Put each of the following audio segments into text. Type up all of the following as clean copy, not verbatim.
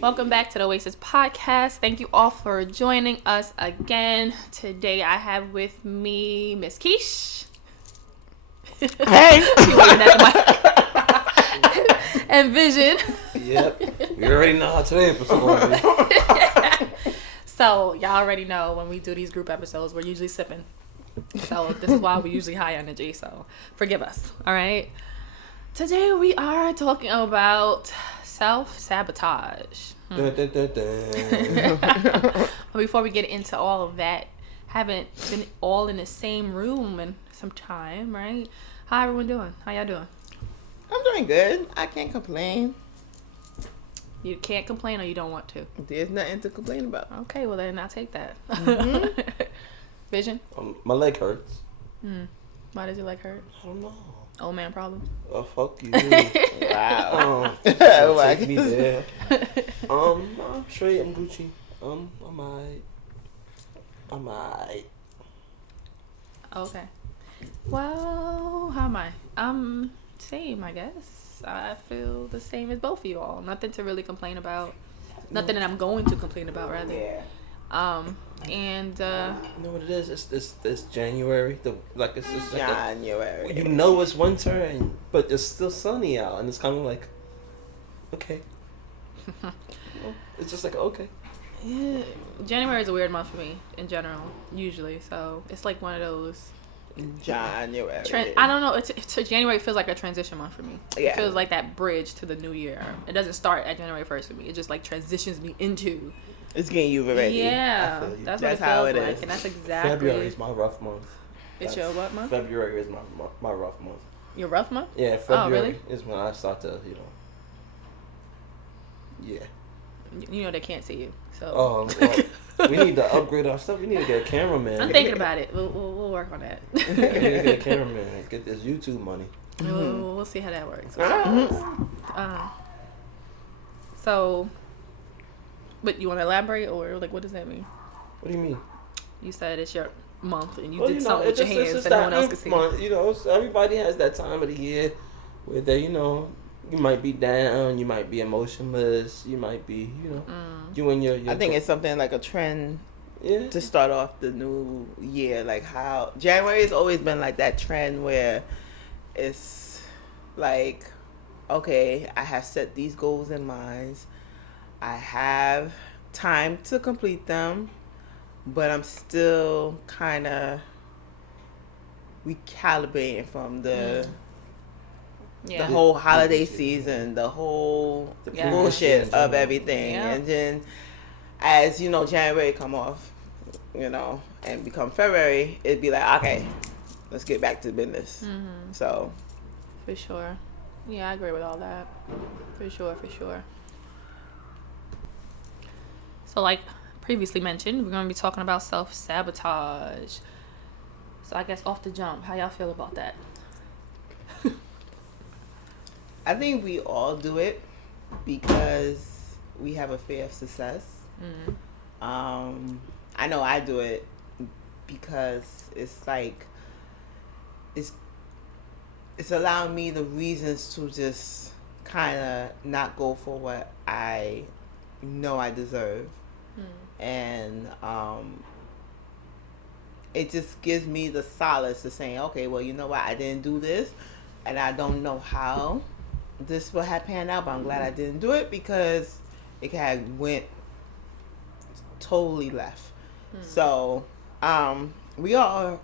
Welcome back to the Oasis Podcast. Thank you all for joining us again. Today I have with me Miss Keesh. Hey. And Vision. Yep. We already know how today's episode will be. So, y'all already know when we do these group episodes, we're usually sipping. So, this is why we usually high energy. So, forgive us. All right. Today we are talking about self-sabotage. But before we get into all of that, haven't been all in the same room in some time, right? How everyone doing? How y'all doing? I'm doing good. I can't complain. You can't complain or you don't want to? There's nothing to complain about. Okay, well then I'll take that. Mm-hmm. Vision? My leg hurts. Why does your leg hurt? I don't know. Old man problem? Oh, fuck you. Wow. Take me there. I'm straight. I'm Gucci. I'm alright. Okay. Well, how am I? Same, I guess. I feel the same as both of you all. Nothing to really complain about. Nothing that I'm going to complain about, rather. Yeah. And You know what it is? It's January. It's just like January. you know it's winter, but it's still sunny out, and it's kind of like, okay. It's just like, okay. yeah, January is a weird month for me in general, usually. So it's like one of those. January. I don't know. It's January feels like a transition month for me. Yeah. It feels like that bridge to the new year. It doesn't start at January 1st for me. It just like transitions me into. It's getting you ready. Yeah, I feel you. that's That's what it how feels it like, is. and that's exactly. February is my rough month. It's your what month? February is my rough month. Your rough month? Yeah, February really? is when I start to, Yeah. You know they can't see you, so. Oh, well, we need to upgrade our stuff. We need to get a cameraman. I'm thinking about it. We'll work on that. We need to get a cameraman and get this YouTube money. We'll see how that works. Mm-hmm. So, but you want to elaborate, or like, what does that mean? What do you mean? You said it's your month, and you Well, did something with your hands it's that no one else can see. month, so everybody has that time of the year where they, you might be down, you might be emotionless, you might be, you and your I think it's something like a trend yeah. to start off the new year. Like how January has always been like that trend where it's like, okay, I have set these goals in mind. I have time to complete them, but I'm still kind of recalibrating from the whole holiday season, the whole bullshit of everything. Yeah. And then as, January come off, and become February, it'd be like, okay, let's get back to business. Mm-hmm. So. For sure. Yeah, I agree with all that. For sure. So like previously mentioned, we're going to be talking about self-sabotage. So I guess off the jump, how y'all feel about that? I think we all do it because we have a fear of success. Mm-hmm. I know I do it because it's like it's allowing me the reasons to just kind of not go for what I know I deserve. And it just gives me the solace of saying, okay, well, you know what, I didn't do this, and I don't know how this will have panned out, but I'm glad I didn't do it because it had went totally left. So we are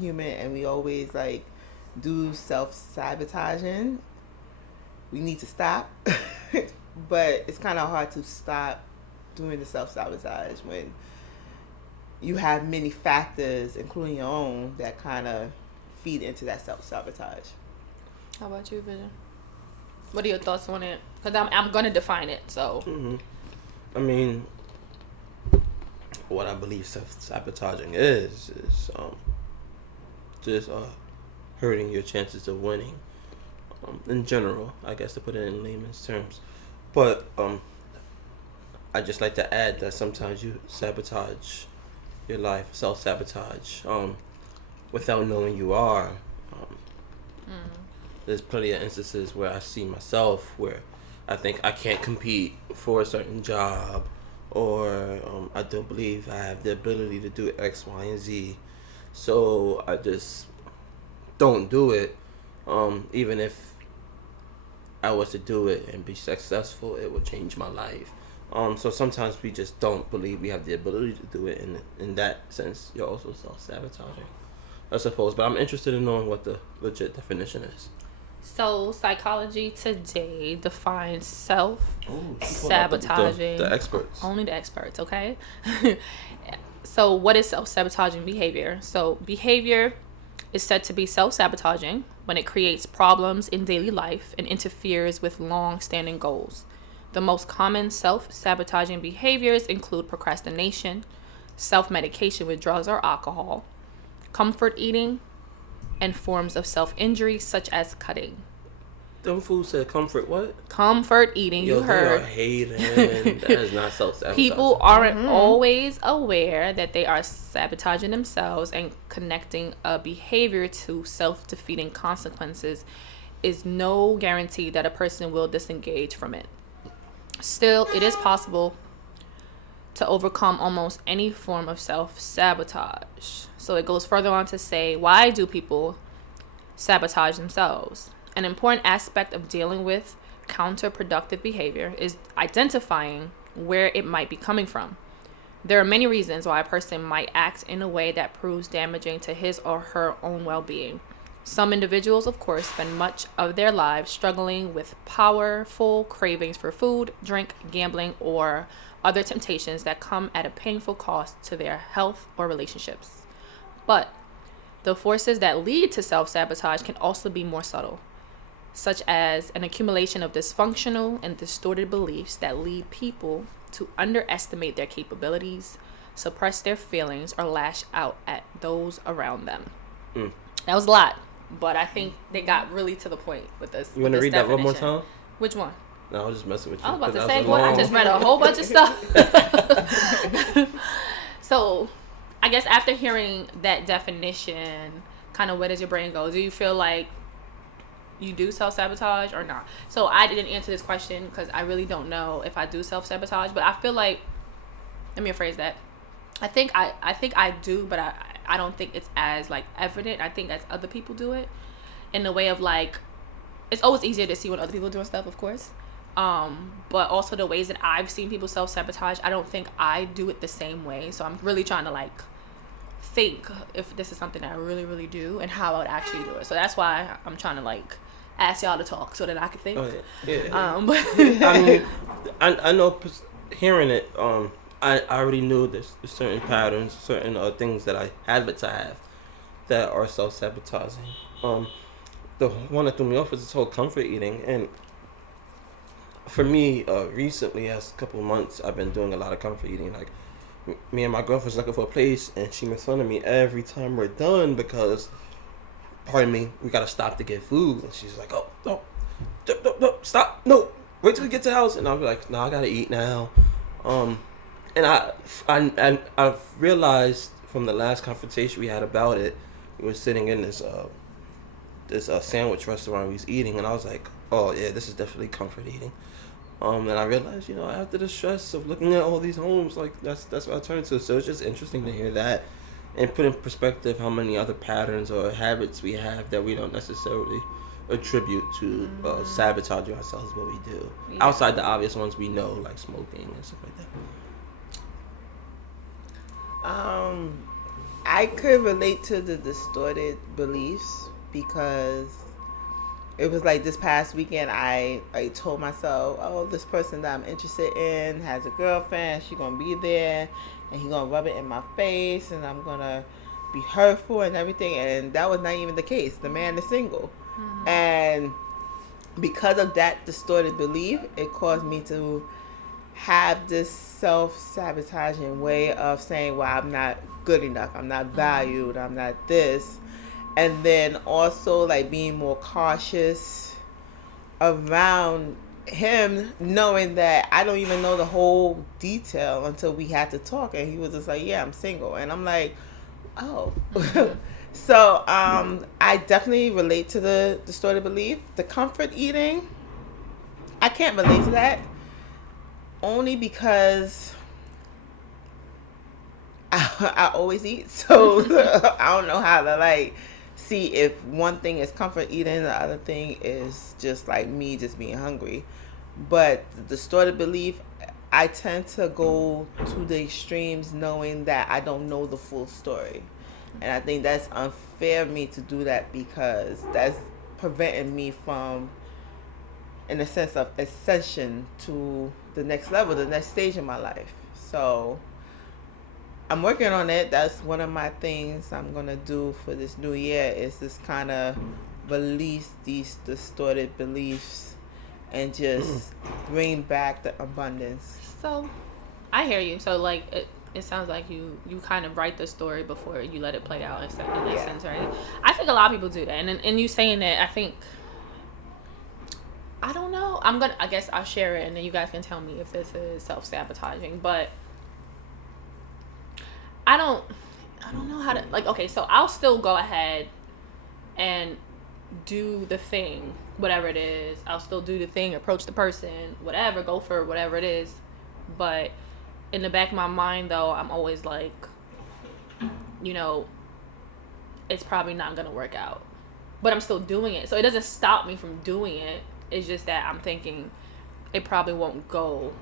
human, and we always like do self-sabotaging. We need to stop. But it's kind of hard to stop doing the self-sabotage when you have many factors, including your own, that kind of feed into that self-sabotage. How about you, Vision? What are your thoughts on it? Because I'm going to define it, so. Mm-hmm. I mean, what I believe self-sabotaging is just hurting your chances of winning. In general, I guess, to put it in layman's terms. But I just like to add that sometimes you sabotage your life, self-sabotage, without knowing you are. There's plenty of instances where I see myself where I think I can't compete for a certain job, or I don't believe I have the ability to do X, Y, and Z. So I just don't do it. Even if I was to do it and be successful, it would change my life. So sometimes we just don't believe we have the ability to do it. In that sense, you're also self-sabotaging, I suppose. But I'm interested in knowing what the legit definition is. So Psychology Today defines self-sabotaging. Sabotaging. The experts. Only the experts, okay? So what is self-sabotaging behavior? So behavior is said to be self-sabotaging when it creates problems in daily life and interferes with long-standing goals. The most common self-sabotaging behaviors include procrastination, self-medication with drugs or alcohol, comfort eating, and forms of self-injury such as cutting. Them fools said comfort what? Comfort eating. Yo, you heard. They are hating. That is not self-sabotaging. People aren't always aware that they are sabotaging themselves, and connecting a behavior to self-defeating consequences is no guarantee that a person will disengage from it. Still, it is possible to overcome almost any form of self-sabotage. So it goes further on to say, why do people sabotage themselves? An important aspect of dealing with counterproductive behavior is identifying where it might be coming from. There are many reasons why a person might act in a way that proves damaging to his or her own well-being. Some individuals, of course, spend much of their lives struggling with powerful cravings for food, drink, gambling, or other temptations that come at a painful cost to their health or relationships. But the forces that lead to self-sabotage can also be more subtle, such as an accumulation of dysfunctional and distorted beliefs that lead people to underestimate their capabilities, suppress their feelings, or lash out at those around them. That was a lot, but I think they got really to the point with this. You want to read that one more time? Which one? No, I was just messing with you. I was about to say, boy, I just read a whole bunch of stuff. So, I guess after hearing that definition, kind of where does your brain go? Do you feel like you do self-sabotage or not? So I didn't answer this question because I really don't know if I do self-sabotage, but I feel like, let me rephrase that. I think I do, but I don't think it's as like evident. I think as other people do it in the way of like, it's always easier to see when other people are doing stuff, of course. But also the ways that I've seen people self-sabotage, I don't think I do it the same way. So I'm really trying to like think if this is something that I really, really do and how I would actually do it. So that's why I'm trying to like ask y'all to talk so that I can think. Oh, yeah. But I mean, I know hearing it, I already knew there's certain patterns, certain things that I habits I have that are self-sabotaging. The one that threw me off was this whole comfort eating, and for me, recently, as a couple of months, I've been doing a lot of comfort eating. Like, me and my girlfriend's looking for a place, and she makes fun of me every time we're done because, pardon me, we gotta stop to get food. And she's like, "Oh, no, stop, no, wait till we get to the house." And I'll be like, "No, I gotta eat now." And I've realized from the last confrontation we had about it, we were sitting in this sandwich restaurant we was eating, and I was like, "Oh yeah, this is definitely comfort eating." And I realized, after the stress of looking at all these homes, like that's what I turned to. So it's just interesting to hear that and put in perspective how many other patterns or habits we have that we don't necessarily attribute to sabotaging ourselves, but we do. Yeah. Outside the obvious ones we know, like smoking and stuff like that. I could relate to the distorted beliefs because it was like this past weekend I told myself, oh, this person that I'm interested in has a girlfriend, she's gonna be there and he's gonna rub it in my face and I'm gonna be hurtful and everything, and that was not even the case. The man is single. And because of that distorted belief, it caused me to have this self-sabotaging way of saying, well, I'm not good enough, I'm not valued, I'm not this. And then also like being more cautious around him, knowing that I don't even know the whole detail until we had to talk, and he was just like, yeah, I'm single. And I'm like, oh. So I definitely relate to the distorted belief. The comfort eating, I can't relate to that only because I always eat, so I don't know how to like see if one thing is comfort eating, the other thing is just like me just being hungry. But the distorted belief, I tend to go to the extremes knowing that I don't know the full story. And I think that's unfair of me to do that because that's preventing me from, in a sense of ascension to the next level, the next stage in my life. So I'm working on it. That's one of my things I'm going to do for this new year is just kind of release these distorted beliefs and just bring back the abundance. So, I hear you. So, like, it sounds like you kind of write the story before you let it play out in that sense, right? I think a lot of people do that. And you saying that, I think, I don't know. I guess I'll share it and then you guys can tell me if this is self-sabotaging. But I don't know how to, like, okay, so I'll still go ahead and do the thing, whatever it is. I'll still do the thing, approach the person, whatever, go for whatever it is. But in the back of my mind, though, I'm always like, it's probably not going to work out. But I'm still doing it. So it doesn't stop me from doing it. It's just that I'm thinking it probably won't go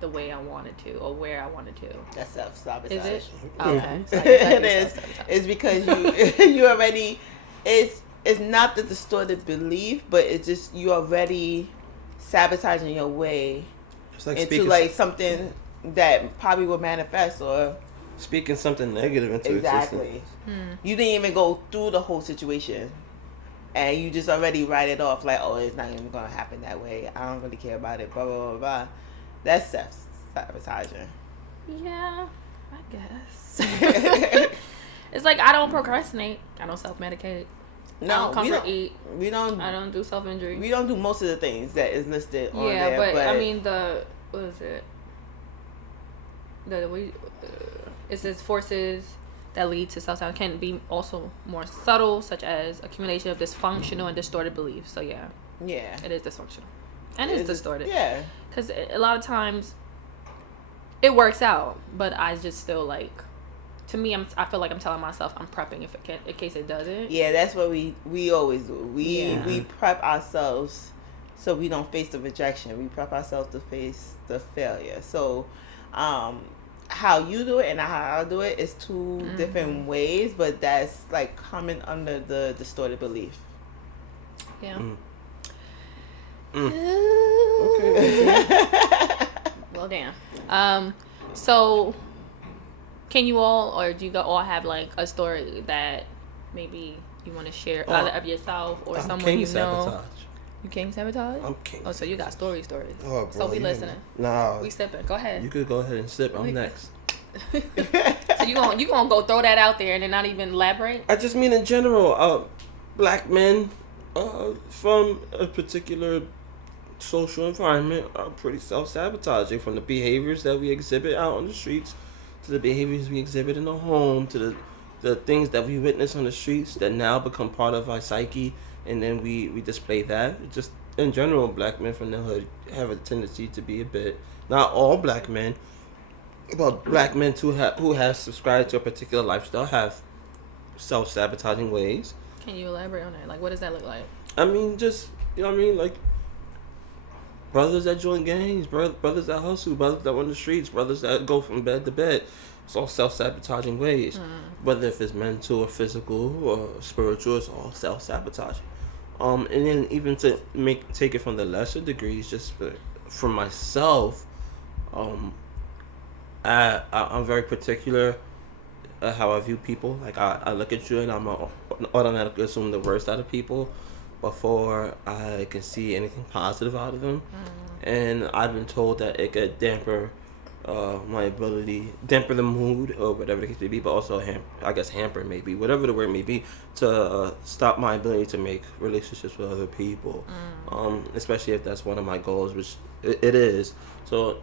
the way I wanted to or where I wanted to. That's self-sabotage. Is it? Okay. So It is. It's because you already, it's not the distorted belief, but it's just you already sabotaging your way It's like into like something that probably will manifest or speaking something negative into exactly. existence. You didn't even go through the whole situation, and you just already write it off like, oh, it's not even gonna happen that way. I don't really care about it. Blah blah blah blah. That's self-sabotaging. Yeah, I guess. It's like I don't procrastinate. I don't self-medicate. No, I don't comfort eat. We don't. I don't do self-injury. We don't do most of the things that is listed on there. Yeah, but I mean what is it? It says forces that lead to self-sabotage can be also more subtle, such as accumulation of dysfunctional and distorted beliefs. So yeah, it is dysfunctional and it's distorted. Yeah, because a lot of times it works out, but I just still like. To me, I feel like I'm telling myself I'm prepping in case it doesn't. Yeah, that's what we always do. We prep ourselves so we don't face the rejection. We prep ourselves to face the failure. So, how you do it and how I do it is two different ways, but that's like coming under the distorted belief. Yeah. Okay. Well, damn. So. Can you all, or do you all have like a story that maybe you want to share, either of yourself or someone you know? Sabotage. You king sabotage? I'm king. Oh, so you got stories. Oh, bro, So we listening. Nah. We sipping. Go ahead. You could go ahead and sip. I'm next. So you gonna go throw that out there and then not even elaborate? I just mean in general, black men from a particular social environment are pretty self-sabotaging, from the behaviors that we exhibit out on the streets to the behaviors we exhibit in the home, to the things that we witness on the streets that now become part of our psyche, and then we display that. Just in general, black men from the hood have a tendency to be a bit, not all black men, but black men who have subscribed to a particular lifestyle have self-sabotaging ways. Can you elaborate on that? Like, what does that look like? I mean, just, like, brothers that join gangs, brothers that hustle, brothers that run the streets, brothers that go from bed to bed. It's all self-sabotaging ways. Whether if it's mental or physical or spiritual, it's all self-sabotaging. And then even to take it from the lesser degrees, just for myself, I'm very particular how I view people. Like, I look at you and I'm automatically assume the worst out of people before I can see anything positive out of them. And I've been told that it could damper my ability, damper the mood or whatever the case may be, but also hamper maybe, whatever the word may be, to stop my ability to make relationships with other people, especially if that's one of my goals, which it is. So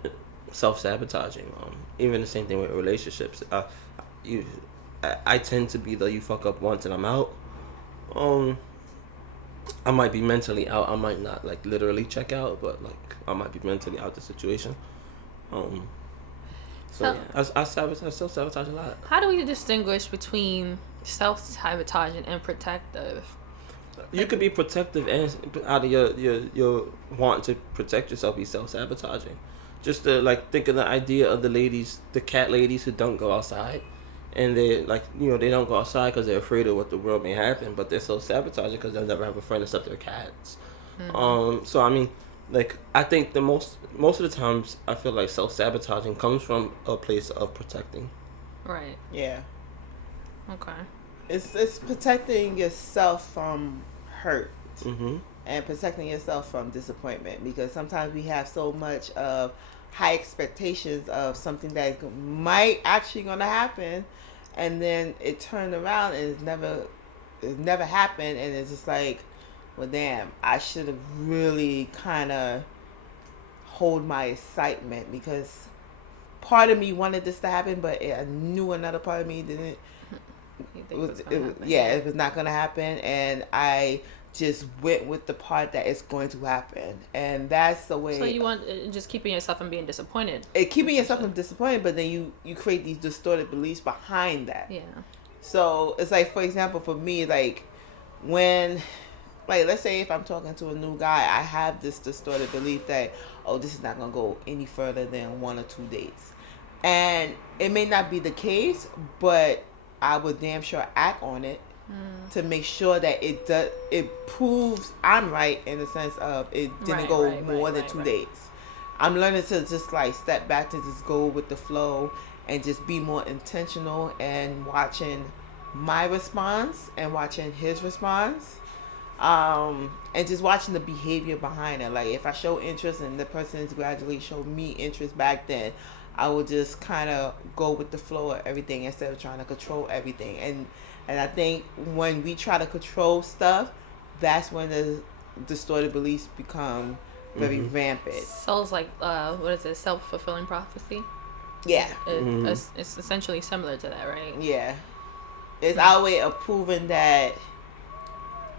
self-sabotaging. Even the same thing with relationships. I tend to be the you fuck up once and I'm out. I might be mentally out. I might not like literally check out, but like I might be mentally out the situation. So yeah, I self sabotage a lot. How do we distinguish between self-sabotaging and protective? You could be protective and out of your want to protect yourself, be self sabotaging. Just to like think of the idea of the cat ladies who don't go outside, and they like they don't go outside because they're afraid of what the world may happen, but they're self sabotaging because they'll never have a friend except their cats. So I mean, like I think the most of the times I feel like self sabotaging comes from a place of protecting. Right. Yeah. Okay. It's protecting yourself from hurt. Mm-hmm. And protecting yourself from disappointment, because sometimes we have so much of high expectations of something that might actually gonna happen, and then it turned around and it's never happened, and it's just like, well, damn, I should have really kind of hold my excitement, because part of me wanted this to happen, but I knew another part of me didn't. It was not gonna happen, and I just went with the part that it's going to happen, and that's the way. So you want just keeping yourself from being disappointed. Keeping yourself from disappointed, but then you create these distorted beliefs behind that. Yeah. So it's like, for example, for me, like when, like let's say if I'm talking to a new guy, I have this distorted belief that, oh, this is not gonna go any further than 1 or 2 dates, and it may not be the case, but I would damn sure act on it to make sure that it proves I'm right, in the sense of it didn't go more than 2 days. I'm learning to just like step back, to just go with the flow and just be more intentional, and watching my response and watching his response, and just watching the behavior behind it. Like if I show interest and the person's gradually show me interest back, then I will just kind of go with the flow of everything instead of trying to control everything. And I think when we try to control stuff, that's when the distorted beliefs become very rampant. So it's like, what is it? Self-fulfilling prophecy. Yeah. It's essentially similar to that, right? Yeah. It's our way of proving that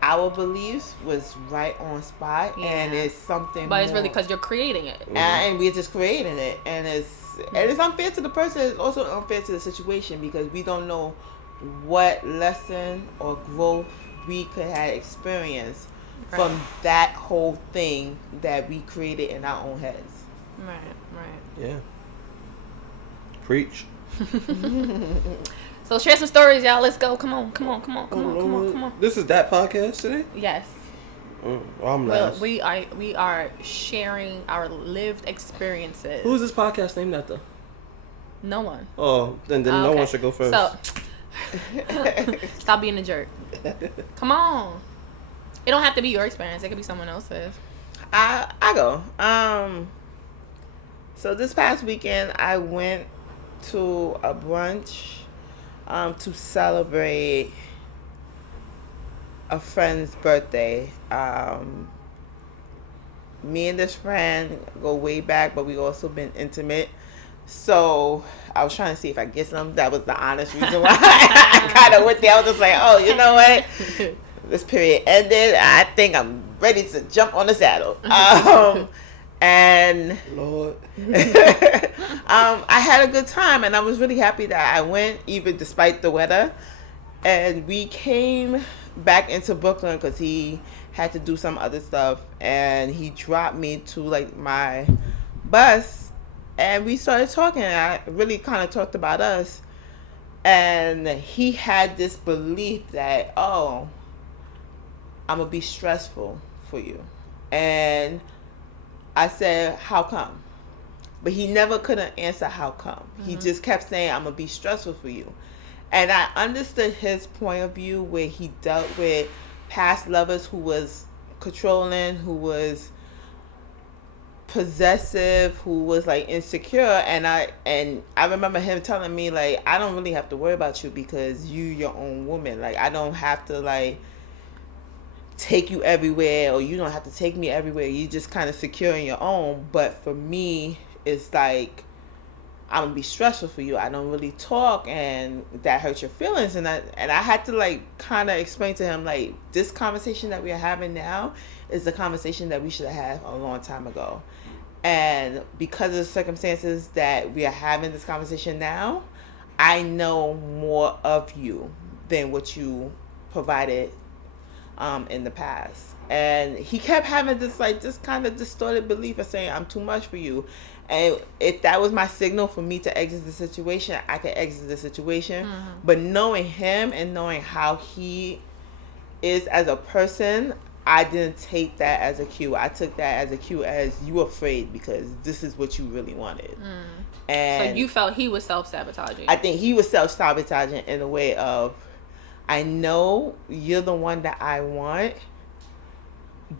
our beliefs was right on spot, and it's something. But it's really because you're creating it, and we're just creating it, and it's unfair to the person. It's also unfair to the situation, because we don't know what lesson or growth we could have experienced from that whole thing that we created in our own heads. Right. Yeah. Preach. So share some stories, y'all. Let's go. Come on. This is that podcast today? Yes. Well, I'm last. We are sharing our lived experiences. Who's this podcast named after? No one. Oh, then no one should go first. So stop being a jerk. Come on. It don't have to be your experience. It could be someone else's. I go. So this past weekend I went to a brunch to celebrate a friend's birthday. Me and this friend go way back, but we also been intimate. So I was trying to see if I get some. That was the honest reason why I kind of went there. I was just like, oh, you know what? This period ended. I think I'm ready to jump on the saddle. And Lord. I had a good time, and I was really happy that I went, even despite the weather. And we came back into Brooklyn because he had to do some other stuff, and he dropped me to like my bus, and we started talking. And I really kind of talked about us, and he had this belief that, oh, I'm gonna be stressful for you. And I said, how come? But he never couldn't answer how come. He just kept saying, I'm gonna be stressful for you. And I understood his point of view, where he dealt with past lovers who was controlling, who was possessive, who was like insecure. And I remember him telling me, like, I don't really have to worry about you because you your own woman. Like, I don't have to like take you everywhere, or you don't have to take me everywhere. You just kind of secure in your own. But for me, it's like I'm gonna be stressful for you. I don't really talk, and that hurts your feelings. And I had to like kind of explain to him like this conversation that we are having now is the conversation that we should have had a long time ago. And because of the circumstances that we are having this conversation now, I know more of you than what you provided in the past. And he kept having this kind of distorted belief of saying I'm too much for you. And if that was my signal for me to exit the situation, I could exit the situation. Mm-hmm. But knowing him and knowing how he is as a person, I didn't take that as a cue. I took that as a cue as you afraid because this is what you really wanted. And so you felt he was self-sabotaging. I think he was self-sabotaging in a way of, I know you're the one that I want,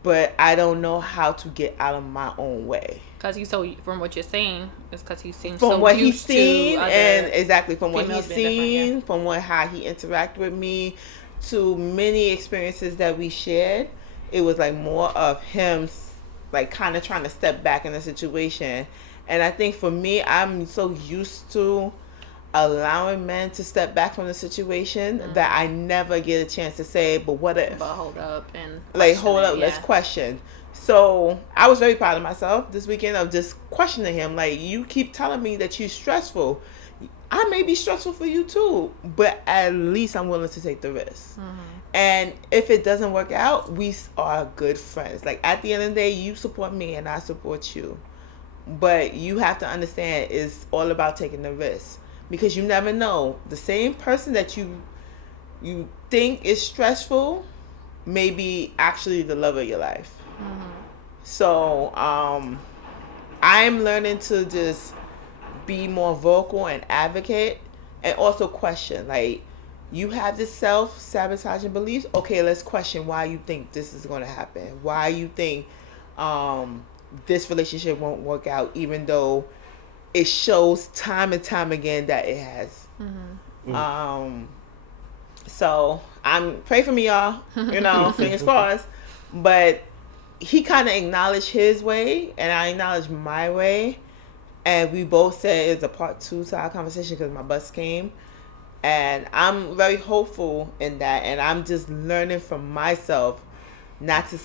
but I don't know how to get out of my own way. Because he's so, from what you're saying, it's because he seems from so what used he's seen, to and exactly from what he's seen, from how he interacted with me, to many experiences that we shared. It was like more of him, like kind of trying to step back in the situation. And I think for me, I'm so used to allowing men to step back from the situation that I never get a chance to say, but what if? But hold up and let's question. So I was very proud of myself this weekend of just questioning him. Like, you keep telling me that you're stressful. I may be stressful for you too, but at least I'm willing to take the risk. And if it doesn't work out, we are good friends. Like, at the end of the day, you support me and I support you. But you have to understand it's all about taking the risk. Because you never know. The same person that you think is stressful may be actually the love of your life. So I'm learning to just be more vocal and advocate, and also question. Like, you have this self-sabotaging beliefs. Okay, let's question why you think this is going to happen. Why you think this relationship won't work out, even though it shows time and time again that it has. So I'm pray for me, y'all. Fingers crossed. But he kind of acknowledged his way, and I acknowledged my way, and we both said it's a part 2 to our conversation because my bus came, and I'm very hopeful in that, and I'm just learning from myself not to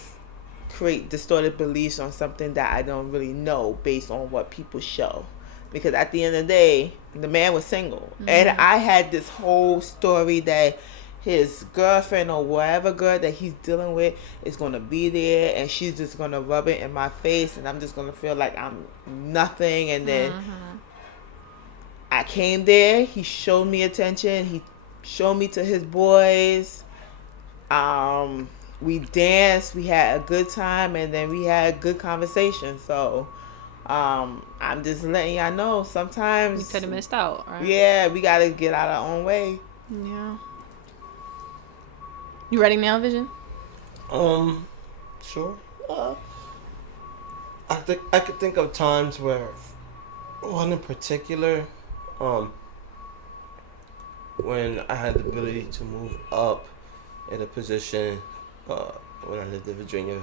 create distorted beliefs on something that I don't really know based on what people show. Because at the end of the day, the man was single. And I had this whole story that his girlfriend or whatever girl that he's dealing with is going to be there, and she's just going to rub it in my face, and I'm just going to feel like I'm nothing. And then I came there. He showed me attention. He showed me to his boys. We danced. We had a good time, and then we had a good conversation. So I'm just letting y'all know sometimes you could have missed out, right? Yeah, we gotta get out our own way. Yeah. You ready now, Vision? Sure. I could think of times where one in particular, when I had the ability to move up in a position when I lived in Virginia,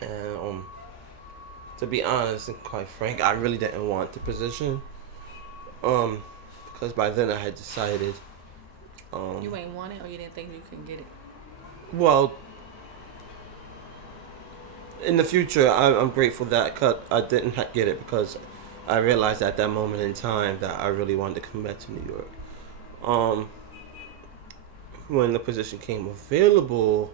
and to be honest and quite frank, I really didn't want the position. Because by then I had decided. You ain't want it, or you didn't think you could get it? Well, in the future, I'm grateful that I didn't get it, because I realized at that moment in time that I really wanted to come back to New York. When the position came available,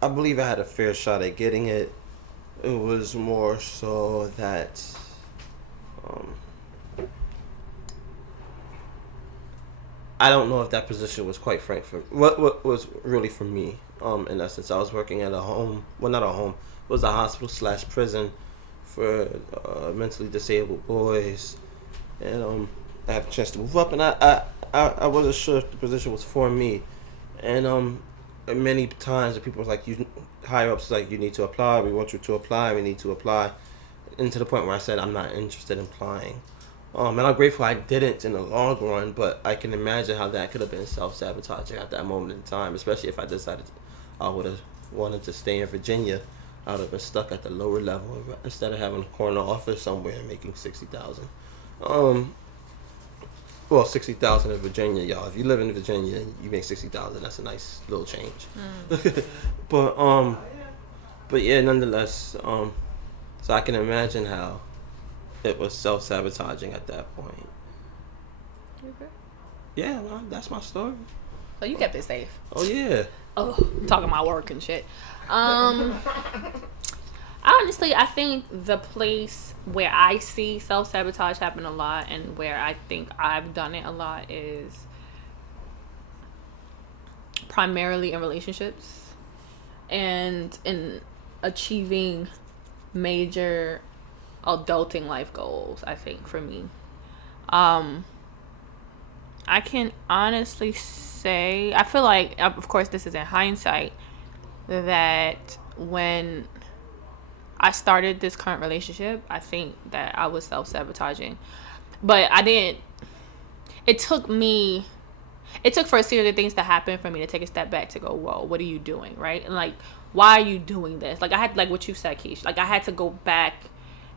I believe I had a fair shot at getting it. It was more so that I don't know if that position was quite frank for what was really for me. In essence, I was working at a home. Well, not a home. It was a hospital / prison for mentally disabled boys, and I had a chance to move up, and I wasn't sure if the position was for me, and many times the people was like, you higher ups like, you need to apply. We want you to apply. We need to apply, and to the point where I said I'm not interested in applying. And I'm grateful I didn't in the long run, but I can imagine how that could have been self-sabotaging at that moment in time, especially if I decided I would have wanted to stay in Virginia. I would have been stuck at the lower level instead of having a corner office somewhere and making 60,000. Well, 60,000 in Virginia, y'all. If you live in Virginia and you make 60,000, that's a nice little change. But yeah, nonetheless, so I can imagine how it was self-sabotaging at that point. Okay. Yeah, well, that's my story. So you kept it safe. Oh yeah. Oh, I'm talking about work and shit. Honestly, I think the place where I see self-sabotage happen a lot and where I think I've done it a lot is primarily in relationships and in achieving major adulting life goals, I think, for me. I can honestly say, I feel like, of course, this is in hindsight, that when I started this current relationship, I think that I was self-sabotaging. But I didn't, it took for a series of things to happen for me to take a step back to go, whoa, what are you doing, right? And like, why are you doing this? Like, I had, like what you said, Keesh, like I had to go back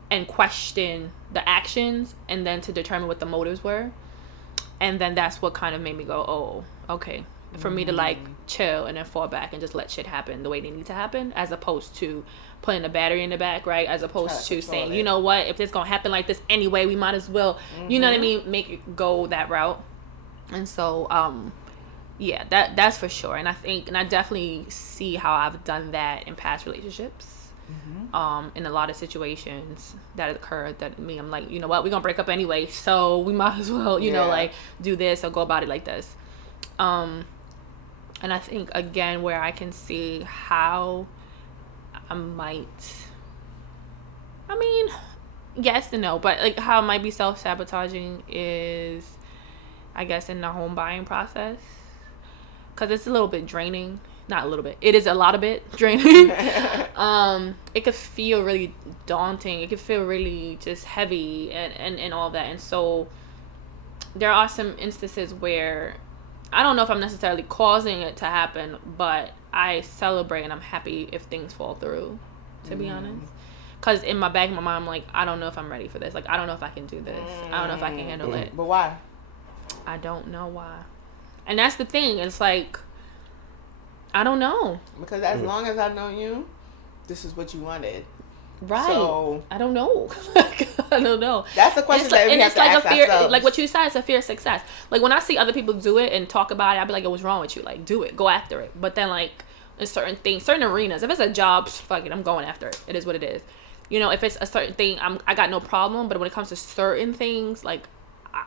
and question the actions and then to determine what the motives were. And then that's what kind of made me go, oh, okay. For me to like chill and then fall back and just let shit happen the way they need to happen, as opposed to putting a battery in the back, right? As opposed to saying, you know what, if it's gonna happen like this anyway, we might as well, you know what I mean, make it go that route. And so, yeah, that's for sure. And I think, and I definitely see how I've done that in past relationships. In a lot of situations that occurred that I'm like, you know what, we're gonna break up anyway, so we might as well, you know, like do this or go about it like this. And I think again where I can see how I might, I mean, yes and no, but like how it might be self-sabotaging is, I guess, in the home buying process, because it's a little bit draining. Not a little bit. It is a lot of it draining. It could feel really daunting. It could feel really just heavy and all that. And so there are some instances where I don't know if I'm necessarily causing it to happen, but I celebrate and I'm happy if things fall through, to be honest. Because in my back of my mind, I'm like, I don't know if I'm ready for this. Like, I don't know if I can do this. I don't know if I can handle it. But why? I don't know why. And that's the thing. It's like, I don't know. Because as long as I've known you, this is what you wanted. Right. So, I don't know. I don't know. That's the question that we have to ask ourselves. Like what you said, it's a fear of success. Like when I see other people do it and talk about it, I'll be like, yo, what's wrong with you? Like, do it. Go after it. But then like in certain things, certain arenas, if it's a job, fuck it, I'm going after it. It is what it is. You know, if it's a certain thing, I got no problem. But when it comes to certain things, like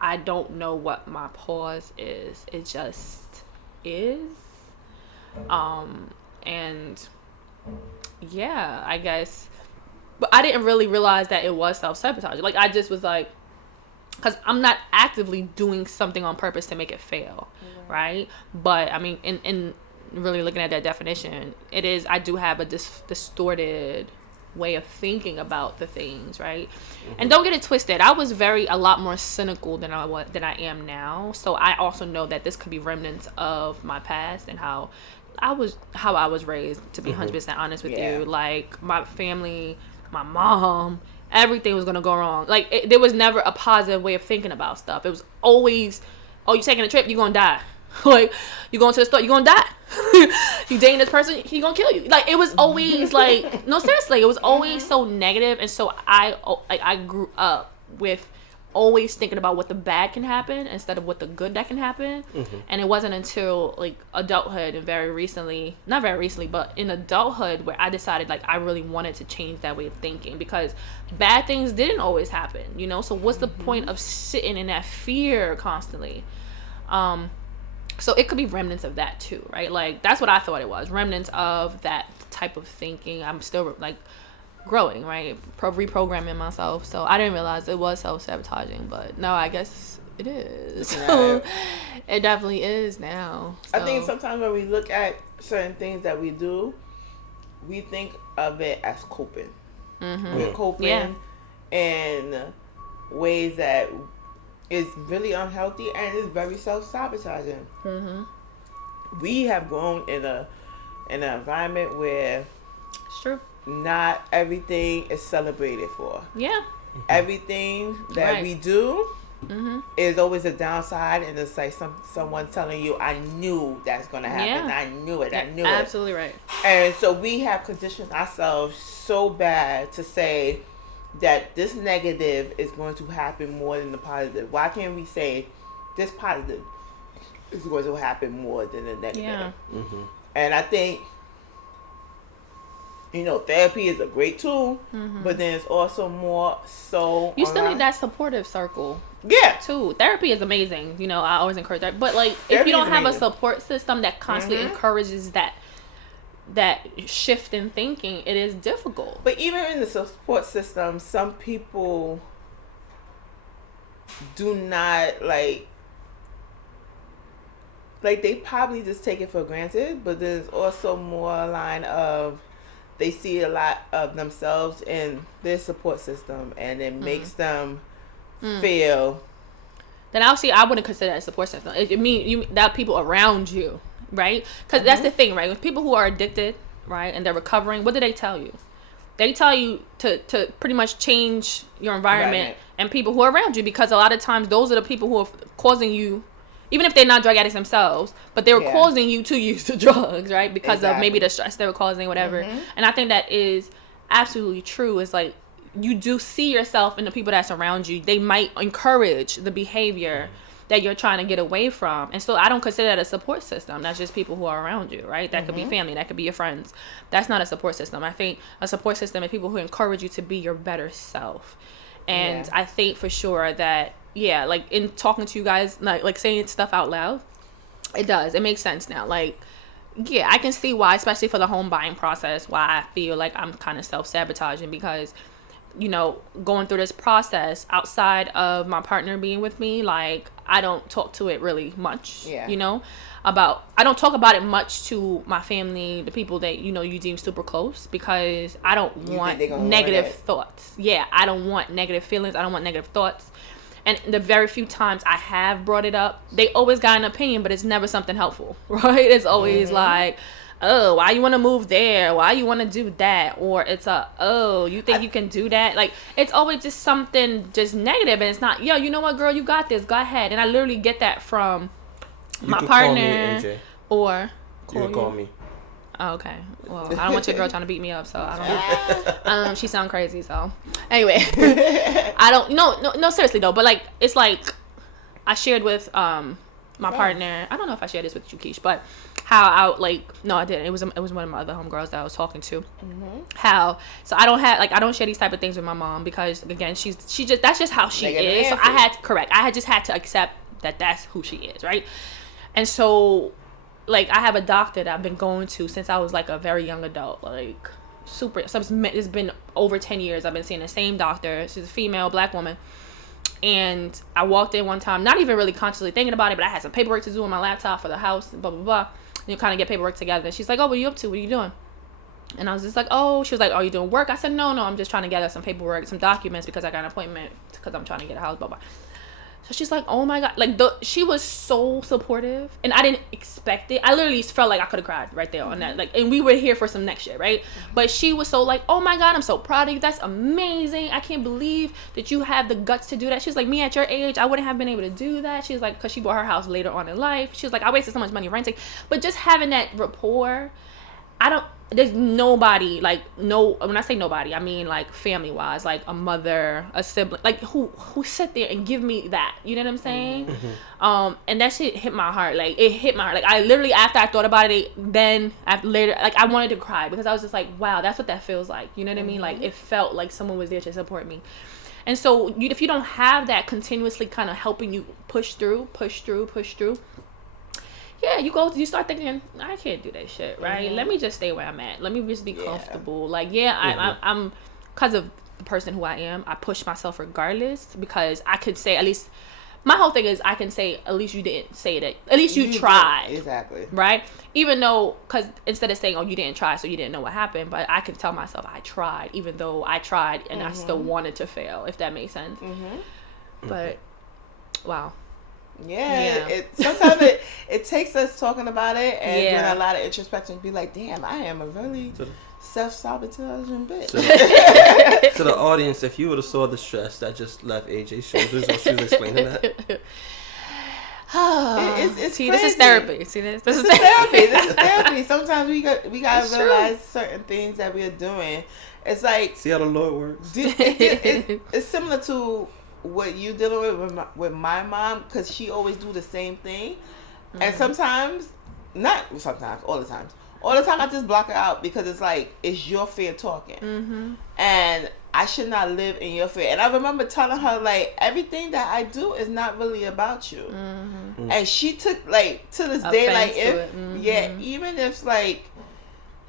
I don't know what my pause is. It just is. And yeah, I guess, but I didn't really realize that it was self-sabotage. Like I just was like, because I'm not actively doing something on purpose to make it fail, right? But I mean, in really looking at that definition, it is, I do have a distorted way of thinking about the things, right? And don't get it twisted, I was a lot more cynical than I am now. So I also know that this could be remnants of my past and how I was raised, to be 100% honest with you. Like my family, my mom, everything was gonna go wrong. Like there was never a positive way of thinking about stuff. It was always, oh, you taking a trip, you gonna die. Like you going to the store, you gonna die. You dating this person, he gonna kill you. Like it was always like, no, seriously, it was always so negative. And so I grew up with always thinking about what the bad can happen instead of what the good that can happen. And it wasn't until like adulthood and not very recently, but in adulthood where I decided like I really wanted to change that way of thinking, because bad things didn't always happen, you know? So what's the point of sitting in that fear constantly? So it could be remnants of that too, right? Like that's what I thought it was, remnants of that type of thinking. I'm still like growing, right? Reprogramming myself. So I didn't realize it was self-sabotaging, but no, I guess it is. Right. It definitely is now. So. I think sometimes when we look at certain things that we do, we think of it as coping. We're coping in ways that is really unhealthy and is very self-sabotaging. We have grown in an environment where it's true. not everything is celebrated for. Yeah. Everything that Right. we do Mm-hmm. is always a downside, and it's like someone telling you, I knew that's going to happen. Yeah. I knew it. I knew it. Absolutely right. And so we have conditioned ourselves so bad to say that this negative is going to happen more than the positive. Why can't we say this positive is going to happen more than the negative? Yeah. Mm-hmm. And I think, therapy is a great tool, but then it's also more so. You still need that supportive circle. Yeah. Too. Therapy is amazing. I always encourage that. But like, if Therapy you don't is have a amazing. support system that constantly encourages that shift in thinking, it is difficult. But even in the support system, some people do not like they probably just take it for granted, but there's also more a line of they see a lot of themselves in their support system, and it makes them feel. Then I wouldn't consider that a support system. It mean that people around you, right? Because that's the thing, right? With people who are addicted, right, and they're recovering, what do they tell you? They tell you to pretty much change your environment and people who are around you, because a lot of times those are the people who are causing you, even if they're not drug addicts themselves, but they were causing you to use the drugs, right? Because of maybe the stress they were causing, whatever. And I think that is absolutely true. It's like, you do see yourself in the people that's around you. They might encourage the behavior that you're trying to get away from. And so I don't consider that a support system. That's just people who are around you, right? That could be family. That could be your friends. That's not a support system. I think a support system is people who encourage you to be your better self. And I think for sure that, like in talking to you guys, like saying stuff out loud, it does. It makes sense now. Like, I can see why, especially for the home buying process, why I feel like I'm kind of self-sabotaging, because going through this process outside of my partner being with me, like, I don't talk to it really much. I don't talk about it much to my family, the people that you deem super close, because I don't want negative thoughts. I don't want negative feelings. I don't want negative thoughts. And the very few times I have brought it up, they always got an opinion, but it's never something helpful, right? It's always like, oh, why you want to move there? Why you want to do that? Or it's you think you can do that? Like, it's always just something just negative, and it's not, you know what, girl, you got this, go ahead. And I literally get that from my partner. Call me, AJ. Or you can call me. Oh, okay. Well, I don't want your girl trying to beat me up, so I don't know. She sound crazy, so anyway. I don't no seriously though, but like, it's like I shared with my partner. I don't know if I shared this with you, Keesh, but how no, I didn't. It was one of my other homegirls that I was talking to. So I don't share these type of things with my mom, because again, that's just how she is. So I had just had to accept that that's who she is, right? And so, like, I have a doctor that I've been going to since I was like a very young adult, like super. So it's been over 10 years. I've been seeing the same doctor. She's a female, black woman. And I walked in one time, not even really consciously thinking about it, but I had some paperwork to do on my laptop for the house, blah, blah, blah. And you kind of get paperwork together. And she's like, oh, what are you up to? What are you doing? And I was just like, oh, she was like, are you doing work? I said, no, I'm just trying to gather some paperwork, some documents, because I got an appointment, because I'm trying to get a house, blah, blah. So she's like, oh my God. Like, she was so supportive, and I didn't expect it. I literally felt like I could have cried right there on that. Like, and we were here for some next shit, right? But she was so like, oh my God, I'm so proud of you. That's amazing. I can't believe that you have the guts to do that. She's like, me at your age, I wouldn't have been able to do that. She's like, because she bought her house later on in life. She was like, I wasted so much money renting. But just having that rapport, there's nobody, like, when I say nobody, I mean like family wise, like a mother, a sibling, like who sit there and give me that, you know what I'm saying? And that shit hit my heart. Like, it hit my heart. Like, I literally, after I thought about it, then after later, like, I wanted to cry, because I was just like, wow, that's what that feels like, you know what I mean? Like, it felt like someone was there to support me. And so if you don't have that continuously kind of helping you push through, you start thinking, I can't do that shit, right? Let me just stay where I'm at. Let me just be comfortable. Like, I'm because of the person who I am, I push myself regardless, because I could say, at least, my whole thing is, I can say, at least you didn't say that. At least you tried. Exactly. Right? Even though, because instead of saying, oh, you didn't try, so you didn't know what happened, but I can tell myself I tried, even though I tried and I still wanted to fail, if that makes sense. But, wow. Yeah. Sometimes it takes us talking about it and doing a lot of introspection to be like, damn, I am a really self-sabotaging bitch. To the audience, if you would have saw the stress that just left AJ's shoulders while she was explaining that. It's See, crazy. this is therapy. See, this is therapy. This is therapy. Sometimes we gotta realize certain things that we are doing. It's like, see how the Lord works. It's similar to what you dealing with my mom, because she always do the same thing, and sometimes, not sometimes, all the time I just block her out because it's like, it's your fear talking, and I should not live in your fear. And I remember telling her, like, everything that I do is not really about you, and she took, like, to this day, like, if even if like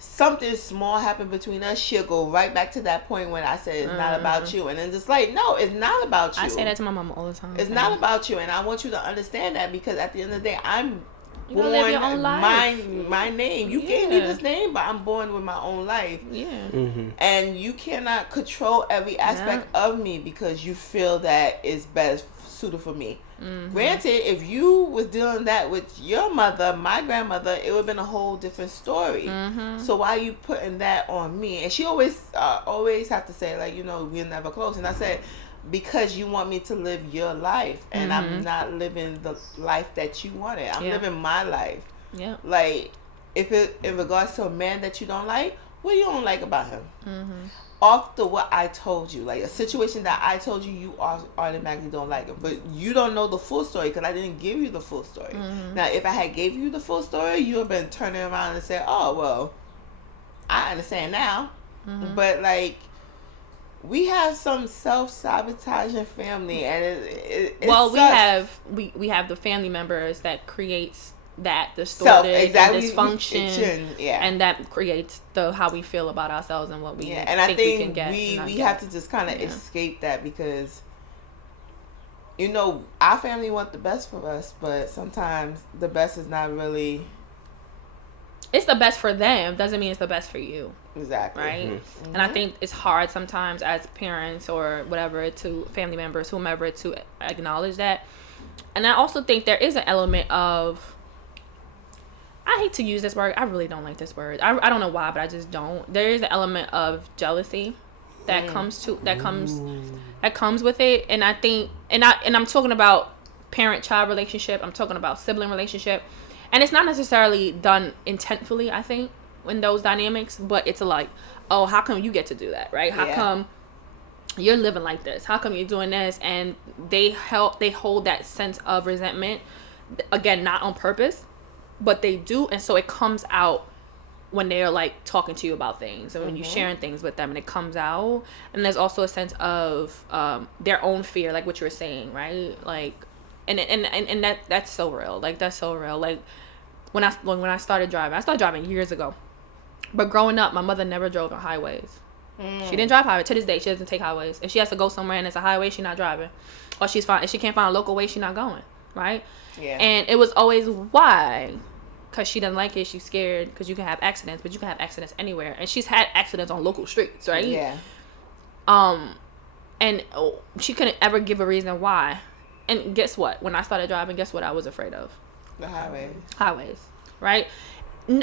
something small happened between us, she'll go right back to that point when I said it's not about you, and then just like, no, it's not about you. I say that to my mama all the time. It's not about you, and I want you to understand that, because at the end of the day, I'm you live your own life. My name. You gave me this name, but I'm born with my own life. Yeah. And you cannot control every aspect of me because you feel that is best suited for me. Granted, if you was dealing that with your mother, my grandmother, it would have been a whole different story. So why are you putting that on me? And she always have to say, like, you know, we're never close. And I said, because you want me to live your life, and I'm not living the life that you wanted. I'm living my life. Yeah. Like, if it in regards to a man that you don't like, what you don't like about him? After what I told you, like a situation that I told you, you automatically don't like him, but you don't know the full story because I didn't give you the full story. Now, if I had gave you the full story, you would have been turning around and said, "Oh, well, I understand now." But like, we have some self-sabotaging family, and it well, sucks. we have the family members that creates that distorted and dysfunction, and that creates the how we feel about ourselves and what we and I think we can get. We have to just kind of escape that, because, you know, our family want the best for us, but sometimes the best is not really. It's the best for them doesn't mean it's the best for you. Exactly. Right. And I think it's hard sometimes as parents or whatever, to family members, whomever, to acknowledge that. And I also think there is an element of, I hate to use this word. I really don't like this word. I don't know why, but I just don't. There is an element of jealousy that comes with it, and I think, and I'm talking about parent-child relationship. I'm talking about sibling relationship, and it's not necessarily done intentfully, I think, in those dynamics, but it's like, oh, how come you get to do that, right? How come you're living like this? How come you're doing this? And they hold that sense of resentment, again, not on purpose, but they do, and so it comes out when they're like talking to you about things, and when you're sharing things with them, and it comes out. And there's also a sense of their own fear, like what you were saying, right? Like, and that's so real. Like, that's so real. Like, when I started driving years ago, but growing up, my mother never drove on highways. She didn't drive highways. To this day, she doesn't take highways. If she has to go somewhere and it's a highway, she's not driving. Or if she can't find a local way, she's not going, right? Yeah. And it was always, why? Because she doesn't like it. She's scared because you can have accidents, but you can have accidents anywhere. And she's had accidents on local streets, right? Yeah. And she couldn't ever give a reason why. And guess what? When I started driving, guess what I was afraid of? The highways. Highways, right?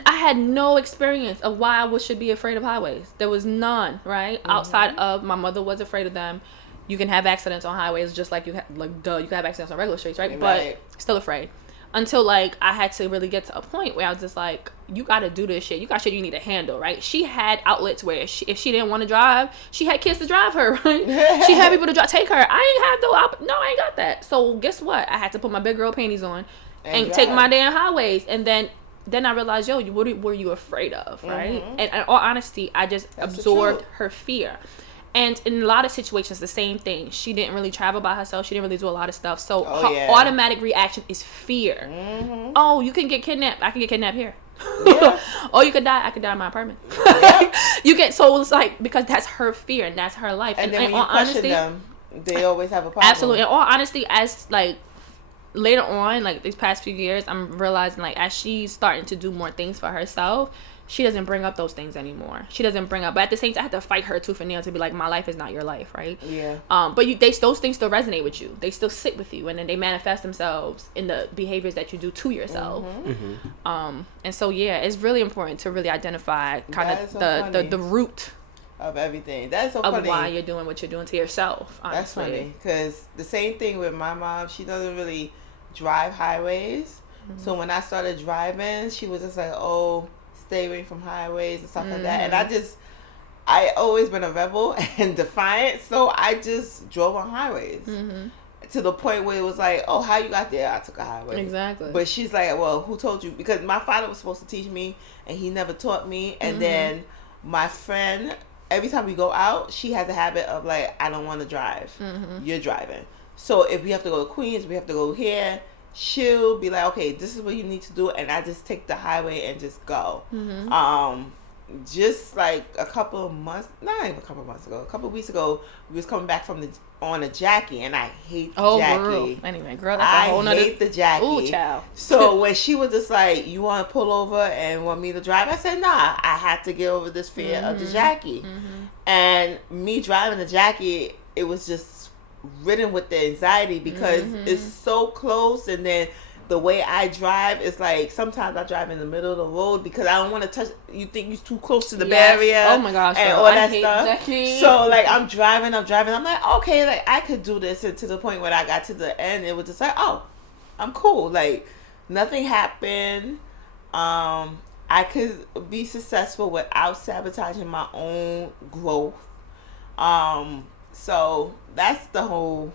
I had no experience of why I should be afraid of highways. There was none, right? Outside of my mother was afraid of them. You can have accidents on highways just like you can have accidents on regular streets, right? But still afraid. Until like I had to really get to a point where I was just like, you got to do this shit. You got shit you need to handle, right? She had outlets where if she didn't want to drive, she had kids to drive her, right? She had people to take her. I ain't have I ain't got that. So guess what? I had to put my big girl panties on and take my damn highways. And then I realized, yo, what were you afraid of, right? And in all honesty, I just absorbed her fear. And in a lot of situations, the same thing. She didn't really travel by herself. She didn't really do a lot of stuff. So her automatic reaction is fear. Oh, you can get kidnapped. I can get kidnapped here. Yeah. Or you could die. I could die in my apartment. So it's like, because that's her fear and that's her life. And then when you question them, they always have a problem. Absolutely. In all honesty, as like later on, like these past few years, I'm realizing like as she's starting to do more things for herself, she doesn't bring up those things anymore. She doesn't bring up, but at the same time, I have to fight her tooth and nail to be like, my life is not your life, right? Yeah. But those things still resonate with you. They still sit with you, and then they manifest themselves in the behaviors that you do to yourself. And so it's really important to really identify kind of the root of everything. That's so of funny. why you're doing what you're doing to yourself. Honestly. That's funny, because the same thing with my mom. She doesn't really drive highways. So when I started driving, she was just like, "Oh, stay away from highways and stuff like that." And I always been a rebel and defiant, so I just drove on highways to the point where it was like, "Oh, how you got there?" I took a highway. Exactly. But she's like, "Well, who told you?" Because my father was supposed to teach me, and he never taught me. And then my friend, every time we go out, she has a habit of like, "I don't want to drive. You're driving." So if we have to go to Queens, we have to go here, she'll be like, "Okay, this is what you need to do," and I just take the highway and just go. Just like a couple of months ago, a couple of weeks ago, we was coming back on a Jackie, and I hate the Jackie. Girl. Anyway, girl, that's a whole nother... I hate the Jackie. Ooh, child. So when she was just like, "You want to pull over and want me to drive?" I said, "Nah, I had to get over this fear of the Jackie." And me driving the Jackie, it was just ridden with the anxiety because it's so close, and then the way I drive is like, sometimes I drive in the middle of the road because I don't want to touch. You think you're too close to the barrier. Oh my gosh, and girl, all I that hate stuff. Jackie. So like I'm driving. I'm like, okay, like I could do this. And to the point when I got to the end, it was just like, oh, I'm cool. Like nothing happened. I could be successful without sabotaging my own growth. So that's the whole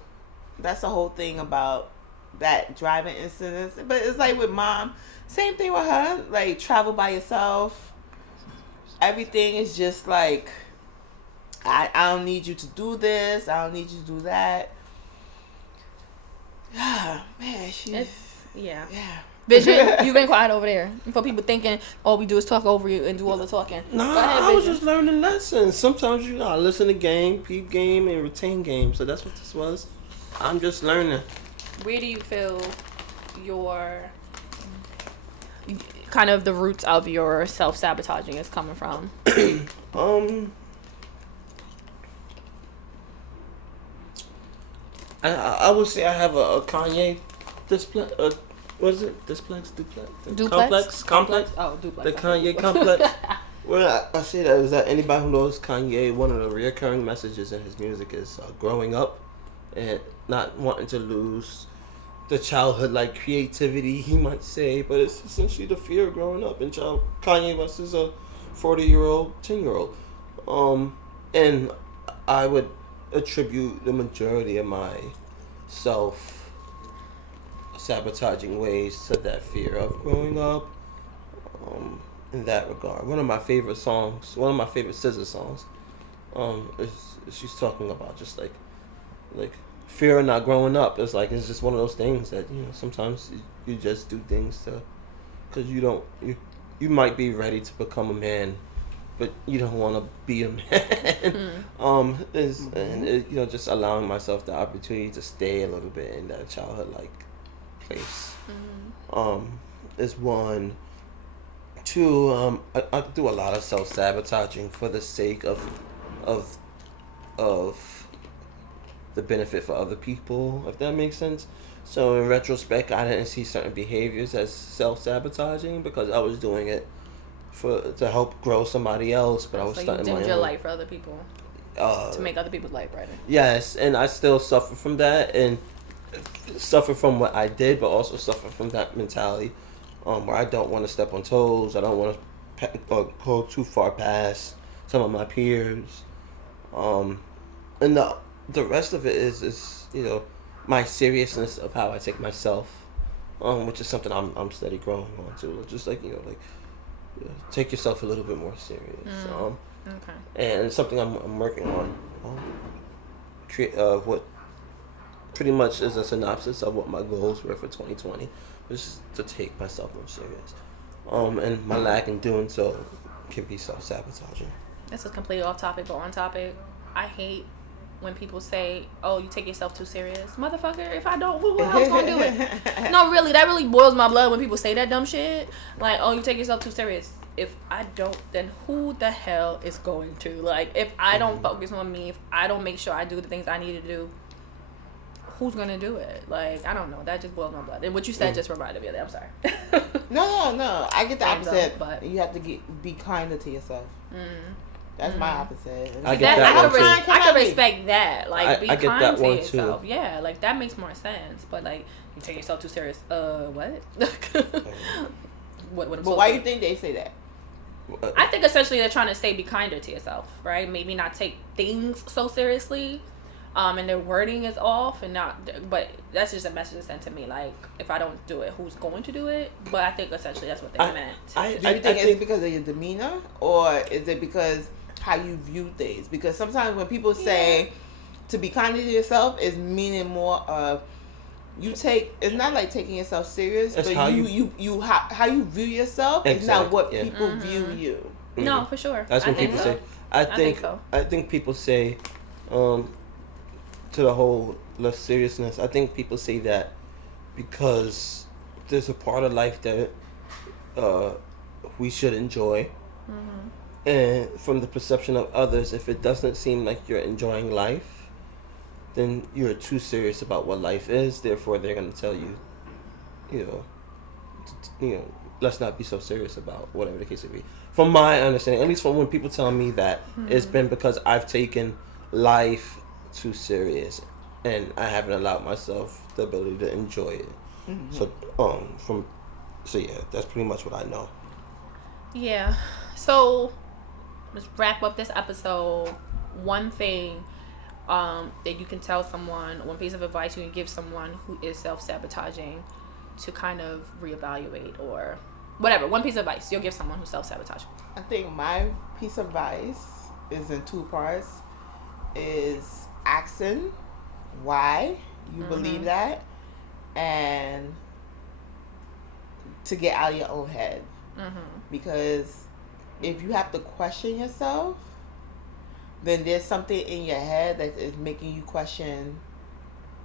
thing about that driving incidents. But it's like with mom, same thing with her. Like travel by yourself. Everything is just like, I don't need you to do this. I don't need you to do that. Man, yeah. Vision, you've been quiet over there. For people thinking all we do is talk over you and do all the talking. Nah, Go ahead, I was Vision. just learning lessons. Sometimes you gotta listen to game, peep game, and retain game. So that's what this was. I'm just learning. Where do you feel your kind of the roots of your self-sabotaging is coming from? I would say I have a Kanye display. What is it? Duplex? Complex? Oh, duplex. The Kanye complex. Well, I say that is that anybody who knows Kanye, one of the recurring messages in his music is growing up and not wanting to lose the childhood like creativity, he might say, but it's essentially the fear of growing up. And Kanye West is a 40-year-old, 10-year-old. And I would attribute the majority of my self-sabotaging ways to that fear of growing up. In that regard, one of my favorite SZA songs, is she's talking about just like fear of not growing up. It's like, it's just one of those things that, you know, sometimes you just do things because you might be ready to become a man, but you don't want to be a man. Just allowing myself the opportunity to stay a little bit in that childhood like place. Is one. Two, I do a lot of self-sabotaging for the sake of the benefit for other people, if that makes sense. So in retrospect, I didn't see certain behaviors as self-sabotaging because I was doing it to help grow somebody else, but I was stunting you dimmed your light for other people to make other people's life brighter. Yes, and I still suffer from that, and suffer from what I did, but also suffer from that mentality. Where I don't want to step on toes. I don't want to go too far past some of my peers. And the rest of it is my seriousness of how I take myself, which is something I'm steady growing on to. Just take yourself a little bit more serious. Okay. And it's something I'm working on. What pretty much is a synopsis of what my goals were for 2020. Just to take myself more serious. And my lack in doing so can be self-sabotaging. This is completely off topic, but on topic. I hate when people say, "Oh, you take yourself too serious." Motherfucker, if I don't, who else gonna do it? No, really, that really boils my blood when people say that dumb shit. Like, "Oh, you take yourself too serious." if I don't, then who the hell is going to? Like, if I don't focus on me, if I don't make sure I do the things I need to do, who's gonna do it? Like, I don't know. That just boils my blood. And what you said just reminded me of that. I'm sorry. No. I get the opposite. But you have to be kinder to yourself. That's my opposite. I get that one too. I can respect that. Like, be I get kind that to one yourself. too. Yeah, like that makes more sense. But like, you take yourself too serious. What? What? But why you think they say that? I think essentially they're trying to say be kinder to yourself, right? Maybe not take things so seriously, and their wording is off, and not. But that's just a message to send to me. Like, if I don't do it, who's going to do it? But I think essentially that's what they meant. Do you think it's because of your demeanor, or is it because how you view things? Because sometimes when people say to be kind to yourself, is meaning more of you take. It's not like taking yourself serious, it's but how you view yourself is not what people view you. No, for sure. That's what people say. I think people say, to the whole less seriousness. I think people say that because there's a part of life that we should enjoy. And from the perception of others, if it doesn't seem like you're enjoying life, then you're too serious about what life is. Therefore, they're going to tell you, let's not be so serious about whatever the case may be. From my understanding, at least from when people tell me that, it's been because I've taken life too serious and I haven't allowed myself the ability to enjoy it. So yeah, that's pretty much what I know. Yeah. So let's wrap up this episode. One thing that you can tell someone, one piece of advice you can give someone who is self-sabotaging to kind of reevaluate, or whatever. One piece of advice you'll give someone who's self-sabotaging. I think my piece of advice is in two parts. Is asking why you believe that, and to get out of your own head. Because if you have to question yourself, then there's something in your head that is making you question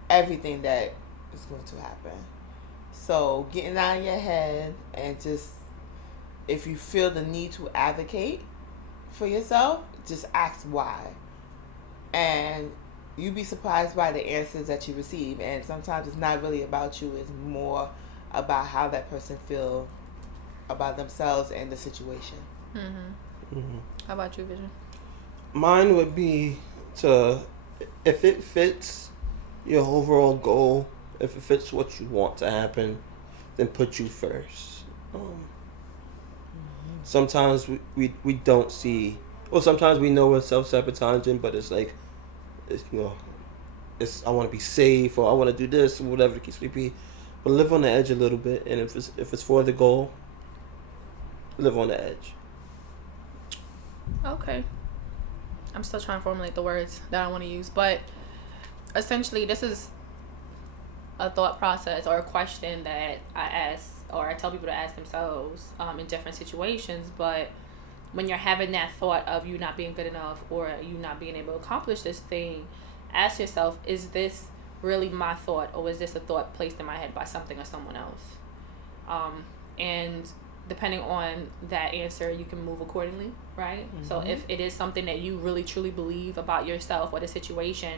everything that is going to happen. So getting out of your head, and just, if you feel the need to advocate for yourself, just ask why. And you'd be surprised by the answers that you receive. And sometimes it's not really about you, it's more about how that person feels about themselves and the situation. How about you, Vision? Mine would be to, if it fits your overall goal, if it fits what you want to happen, then put you first. Sometimes we don't see, well, sometimes we know we're self-sabotaging, but it's like, I want to be safe, or I want to do this, or whatever the case may be. But live on the edge a little bit, and if it's for the goal, live on the edge. Okay. I'm still trying to formulate the words that I want to use, but essentially this is a thought process or a question that I ask, or I tell people to ask themselves in different situations. But when you're having that thought of you not being good enough, or you not being able to accomplish this thing, ask yourself, is this really my thought, or is this a thought placed in my head by something or someone else? And depending on that answer, you can move accordingly, right? So if it is something that you really truly believe about yourself or the situation,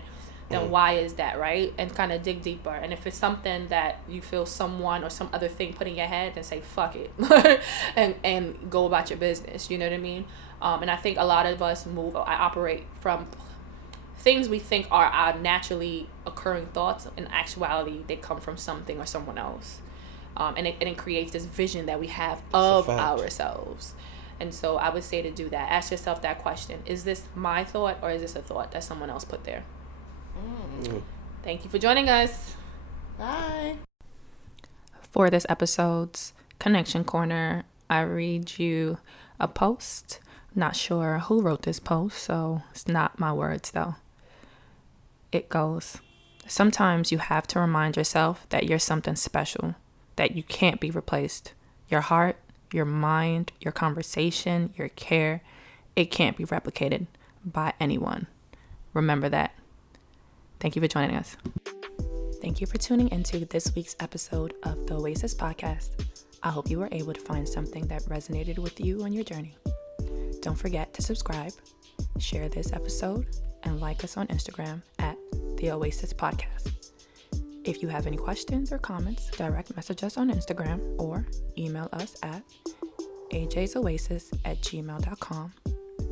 then why is that, right? And kind of dig deeper. And if it's something that you feel someone or some other thing put in your head, then say fuck it and go about your business. You know what I mean? And I think a lot of us I operate from things we think are our naturally occurring thoughts. In actuality, they come from something or someone else. And it creates this vision that we have of ourselves. And so I would say to do that. Ask yourself that question. Is this my thought, or is this a thought that someone else put there? Thank you for joining us. Bye. For this episode's Connection Corner, I read you a post. Not sure who wrote this post, so it's not my words though. It goes, sometimes you have to remind yourself that you're something special, that you can't be replaced. Your heart, your mind, your conversation, your care, it can't be replicated by anyone. Remember that. Thank you for joining us. Thank you for tuning into this week's episode of the Oasis Podcast. I hope you were able to find something that resonated with you on your journey. Don't forget to subscribe, share this episode, and like us on Instagram at The Oasis Podcast. If you have any questions or comments, direct message us on Instagram or email us at ajaysoasis@gmail.com.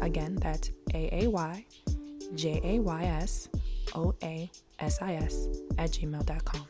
Again, that's AAYJAYSOASIS@gmail.com.